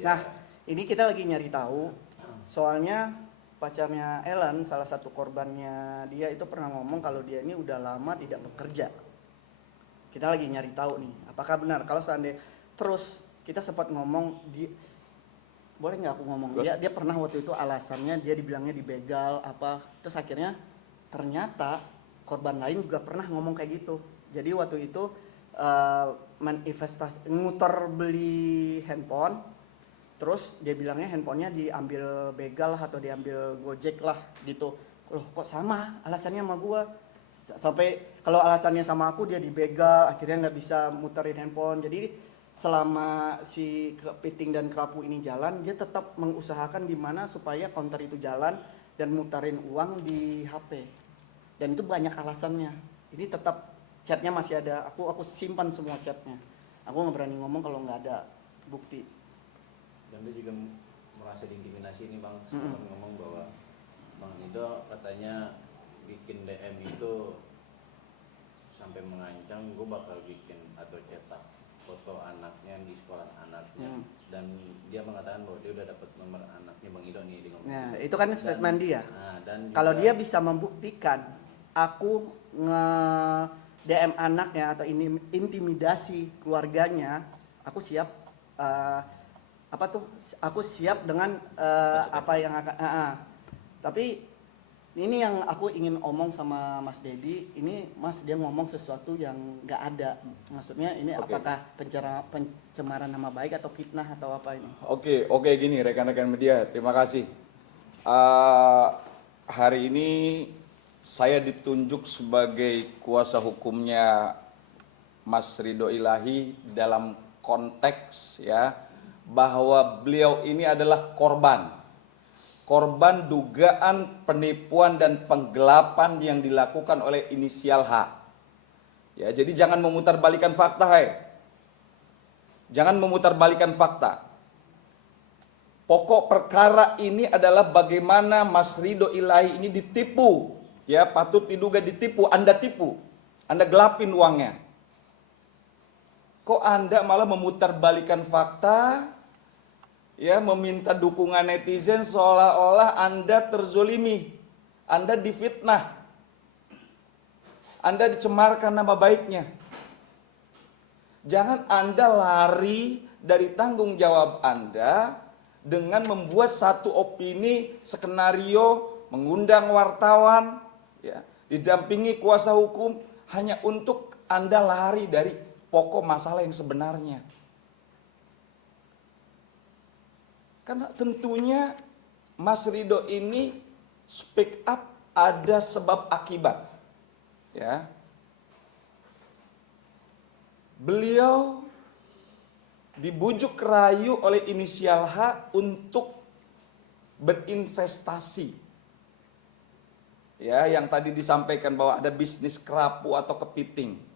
Nah, ini kita lagi nyari tahu, soalnya pacarnya Ellen, salah satu korbannya dia itu pernah ngomong kalau dia ini udah lama tidak bekerja. Kita lagi nyari tahu nih, apakah benar? Kalau seandainya terus kita sempat ngomong boleh nggak aku ngomong? Dia pernah waktu itu alasannya dia dibilangnya dibegal apa, terus akhirnya ternyata korban lain juga pernah ngomong kayak gitu. Jadi waktu itu manifestasi nguter beli handphone, terus dia bilangnya handphonenya diambil begal atau diambil Gojek lah gitu. Loh kok sama alasannya sama gua? Sampai kalau alasannya sama aku dia dibegal, akhirnya nggak bisa muterin handphone. Jadi selama si kepiting dan kerapu ini jalan, dia tetap mengusahakan gimana supaya counter itu jalan dan muterin uang di HP. Dan itu banyak alasannya. Ini tetap chatnya masih ada. Aku simpan semua chatnya. Aku nggak berani ngomong kalau nggak ada bukti. Dan dia juga merasa diintimidasi ini bang, ngomong bahwa Bang Ido katanya bikin DM itu sampai mengancam gue bakal bikin atau cetak foto anaknya di sekolah anaknya, dan dia mengatakan bahwa dia udah dapat nomor anaknya Bang Ido nih di ngomong. Nah, itu kan statement dia. Dan kalau dia bisa membuktikan aku nge DM anaknya atau ini intimidasi keluarganya, aku siap aku siap dengan apa yang akan tapi ini yang aku ingin omong sama Mas Dedi, ini Mas dia ngomong sesuatu yang nggak ada. Maksudnya ini apakah pencemaran nama baik atau fitnah atau apa ini? Oke, gini rekan-rekan media, terima kasih. Hari ini saya ditunjuk sebagai kuasa hukumnya Mas Ridho Ilahi dalam konteks ya bahwa beliau ini adalah korban dugaan penipuan dan penggelapan yang dilakukan oleh inisial H. Ya, jadi jangan memutarbalikkan fakta, Jangan memutarbalikkan fakta. Pokok perkara ini adalah bagaimana Mas Ridho Ilahi ini ditipu. Ya, patut diduga ditipu, Anda tipu. Anda gelapin uangnya. Kok Anda malah memutarbalikkan fakta? Ya, meminta dukungan netizen seolah-olah Anda terzolimi, Anda difitnah, Anda dicemarkan nama baiknya. Jangan Anda lari dari tanggung jawab Anda dengan membuat satu opini, skenario, mengundang wartawan, ya, didampingi kuasa hukum hanya untuk Anda lari dari pokok masalah yang sebenarnya. Karena tentunya Mas Ridho ini speak up ada sebab akibat. Ya. Beliau dibujuk rayu oleh inisial H untuk berinvestasi. Ya, yang tadi disampaikan bahwa ada bisnis kerapu atau kepiting.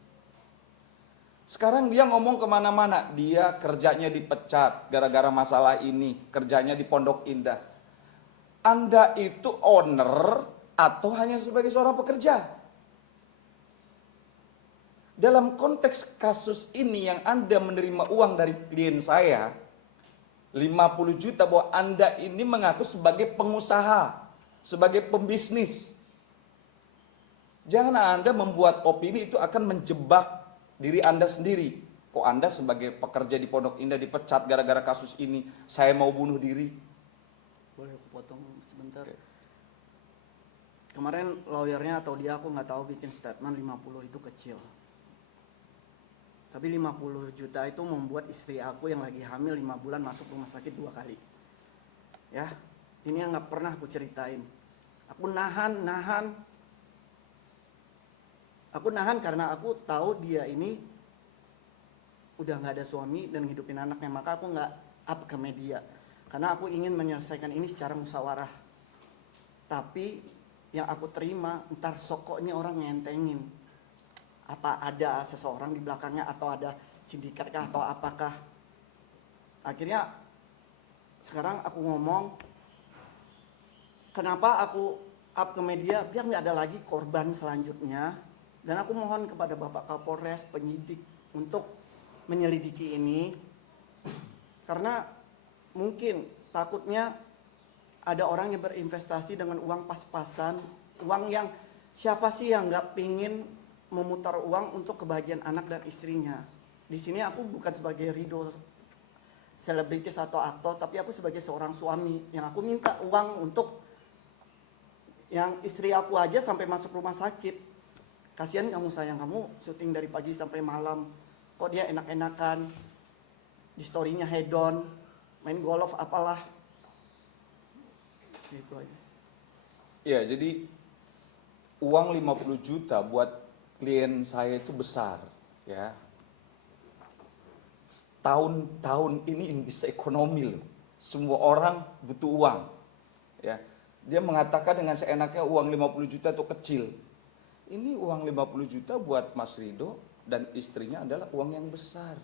Sekarang dia ngomong kemana-mana, dia kerjanya dipecat gara-gara masalah ini, kerjanya di Pondok Indah. Anda itu owner atau hanya sebagai seorang pekerja? Dalam konteks kasus ini yang Anda menerima uang dari klien saya, 50 juta, bahwa Anda ini mengaku sebagai pengusaha, sebagai pembisnis. Jangan Anda membuat opini itu akan menjebak diri Anda sendiri. Kok Anda sebagai pekerja di Pondok Indah dipecat gara-gara kasus ini, saya mau bunuh diri? Boleh aku potong sebentar? Kemarin lawyernya atau dia aku nggak tahu bikin statement 50 itu kecil. Tapi 50 juta itu membuat istri aku yang lagi hamil 5 bulan masuk rumah sakit 2 kali. Ya, ini yang nggak pernah aku ceritain. Aku nahan karena aku tahu dia ini udah nggak ada suami dan ngidupin anaknya, maka aku nggak up ke media karena aku ingin menyelesaikan ini secara musyawarah. Tapi yang aku terima ntar sokoknya orang ngentengin, apa ada seseorang di belakangnya atau ada sindikat kah atau apakah. Akhirnya sekarang aku ngomong, kenapa aku up ke media biar nggak ada lagi korban selanjutnya. Dan aku mohon kepada Bapak Kapolres, penyidik untuk menyelidiki ini. Karena mungkin takutnya ada orang yang berinvestasi dengan uang pas-pasan, uang yang siapa sih yang nggak pingin memutar uang untuk kebahagiaan anak dan istrinya. Di sini aku bukan sebagai Rido selebritis atau aktor, tapi aku sebagai seorang suami yang aku minta uang untuk yang istri aku aja sampai masuk rumah sakit. Kasihan kamu sayang, kamu syuting dari pagi sampai malam, kok dia enak-enakan, di story-nya hedon, main golf apalah. Gitu aja. Ya, jadi uang 50 juta buat klien saya itu besar, ya. Tahun-tahun ini indeks ekonomi loh. Semua orang butuh uang. Ya. Dia mengatakan dengan seenaknya uang 50 juta itu kecil. Ini uang 50 juta buat Mas Rido dan istrinya adalah uang yang besar.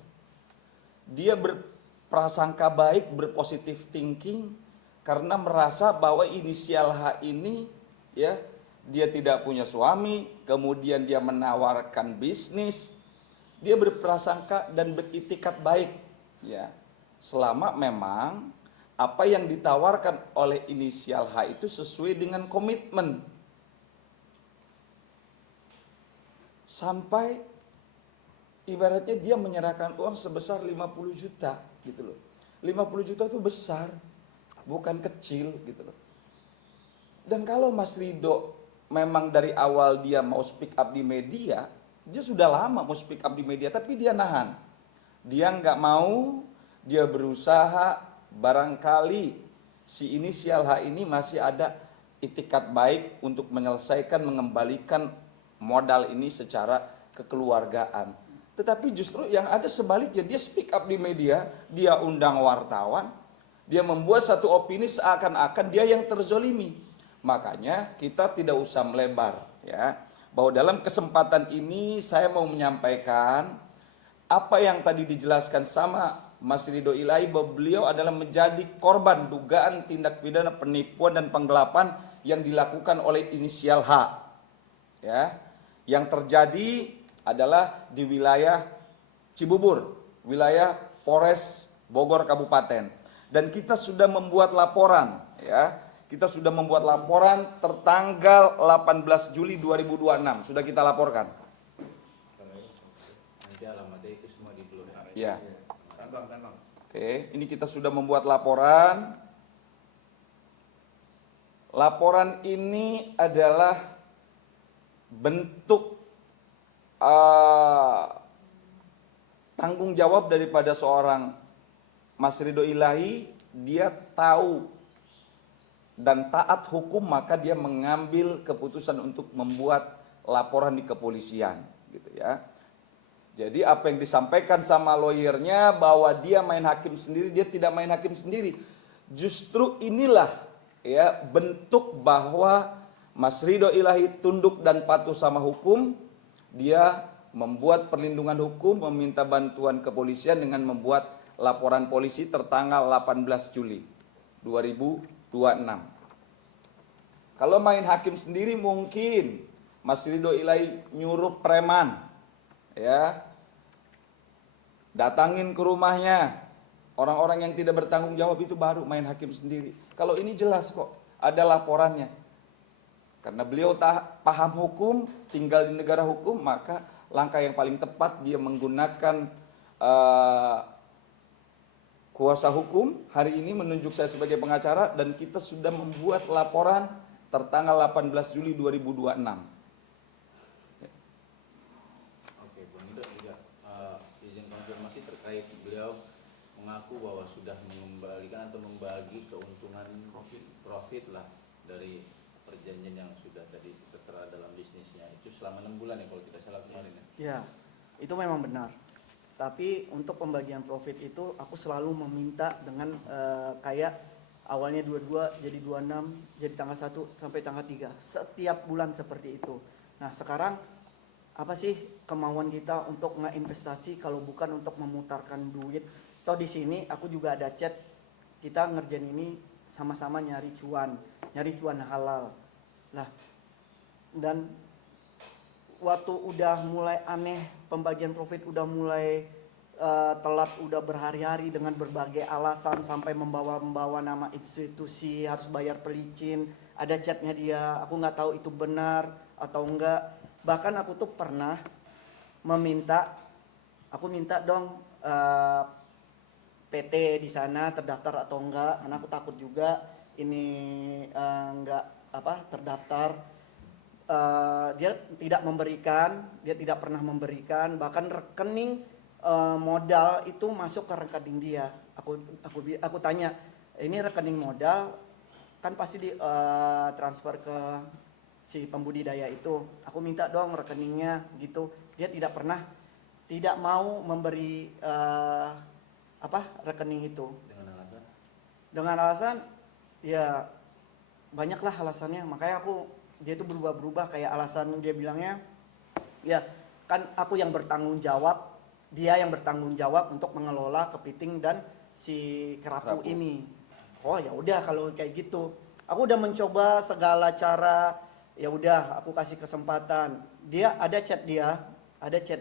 Dia berprasangka baik, berpositif thinking karena merasa bahwa inisial H ini ya, dia tidak punya suami, kemudian dia menawarkan bisnis. Dia berprasangka dan beritikat baik ya. Selama memang apa yang ditawarkan oleh inisial H itu sesuai dengan komitmen. Sampai ibaratnya dia menyerahkan uang sebesar 50 juta gitu loh. 50 juta itu besar, bukan kecil gitu loh. Dan kalau Mas Rido memang dari awal dia mau speak up di media, dia sudah lama mau speak up di media, tapi dia nahan. Dia nggak mau, dia berusaha, barangkali si inisial H ini masih ada itikat baik untuk menyelesaikan, mengembalikan modal ini secara kekeluargaan. Tetapi justru yang ada sebaliknya, dia speak up di media, dia undang wartawan, dia membuat satu opini seakan-akan dia yang terzolimi. Makanya kita tidak usah melebar ya. Bahwa dalam kesempatan ini saya mau menyampaikan apa yang tadi dijelaskan sama Mas Rido Ilahi, bahwa beliau adalah menjadi korban dugaan tindak pidana penipuan dan penggelapan yang dilakukan oleh inisial H. Ya. Yang terjadi adalah di wilayah Cibubur, wilayah Polres Bogor Kabupaten. Dan kita sudah membuat laporan ya. Kita sudah membuat laporan tertanggal 18 Juli 2026. Sudah kita laporkan. Nanti alamatnya itu semua di blur. Ya. Bang. Oke, ini kita sudah membuat laporan. Laporan ini adalah bentuk tanggung jawab daripada seorang Mas Rido Ilahi. Dia tahu dan taat hukum, maka dia mengambil keputusan untuk membuat laporan di kepolisian gitu ya. Jadi apa yang disampaikan sama lawyernya bahwa dia main hakim sendiri, dia tidak main hakim sendiri. Justru inilah ya bentuk bahwa Mas Rido Ilahi tunduk dan patuh sama hukum. Dia membuat perlindungan hukum, meminta bantuan kepolisian dengan membuat laporan polisi tertanggal 18 Juli 2026. Kalau main hakim sendiri mungkin Mas Rido Ilahi nyuruh preman ya, datangin ke rumahnya orang-orang yang tidak bertanggung jawab, itu baru main hakim sendiri. Kalau ini jelas kok ada laporannya. Karena beliau paham hukum, tinggal di negara hukum, maka langkah yang paling tepat dia menggunakan kuasa hukum hari ini menunjuk saya sebagai pengacara, dan kita sudah membuat laporan tertanggal 18 Juli 2026. Oke, Bang Ido juga izin konfirmasi terkait beliau mengaku bahwa sudah mengembalikan atau membagi keuntungan profit lah dari perjanjian yang sudah tadi tertera dalam bisnisnya itu selama 6 bulan ya kalau tidak salah kemarin ya. Ya, itu memang benar. Tapi untuk pembagian profit itu aku selalu meminta dengan kayak awalnya 22 jadi 26 jadi tanggal 1 sampai tanggal 3 setiap bulan seperti itu. Nah sekarang apa sih kemauan kita untuk ngeinvestasi kalau bukan untuk memutarkan duit? Toh di sini aku juga ada chat, kita ngerjain ini sama-sama nyari cuan halal. Lah dan waktu udah mulai aneh, pembagian profit udah mulai telat udah berhari-hari dengan berbagai alasan sampai membawa nama institusi, harus bayar pelicin. Ada chatnya dia, aku nggak tahu itu benar atau enggak. Bahkan aku tuh pernah aku minta dong PT di sana terdaftar atau enggak, karena aku takut juga ini enggak terdaftar. Dia tidak pernah memberikan, bahkan rekening modal itu masuk ke rekening dia. Aku tanya, ini rekening modal kan pasti di transfer ke si pembudidaya itu. Aku minta dong rekeningnya gitu. Dia tidak mau memberi rekening itu. Dengan alasan ya banyaklah alasannya. Makanya dia itu berubah-berubah, kayak alasan dia bilangnya ya kan aku yang bertanggung jawab, dia yang bertanggung jawab untuk mengelola kepiting dan si kerapu ini. Oh ya udah kalau kayak gitu. Aku udah mencoba segala cara, ya udah aku kasih kesempatan. Ada chat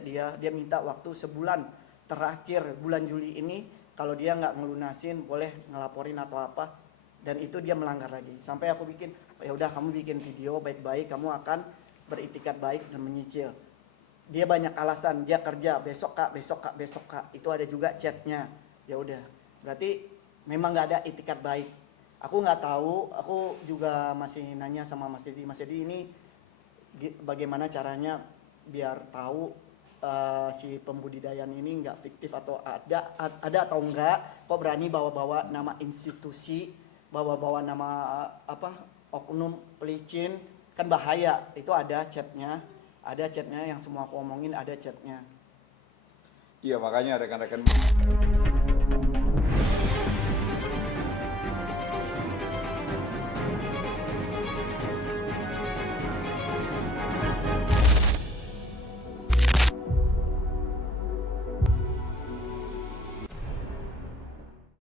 dia minta waktu sebulan terakhir bulan Juli ini, kalau dia nggak ngelunasin boleh ngelaporin atau apa, dan itu dia melanggar lagi. Sampai aku bikin, ya udah kamu bikin video baik-baik, kamu akan beritikat baik dan menyicil. Dia banyak alasan, dia kerja besok kak, itu ada juga chatnya. Ya udah, berarti memang nggak ada itikat baik. Aku nggak tahu, aku juga masih nanya sama Mas Dedi ini bagaimana caranya biar tahu si pembudidayan ini nggak fiktif atau ada atau enggak. Kok berani bawa-bawa nama institusi, bawa-bawa nama oknum pelicin, kan bahaya. Itu ada chatnya yang semua aku omongin, ada chatnya. Iya, makanya rekan-rekan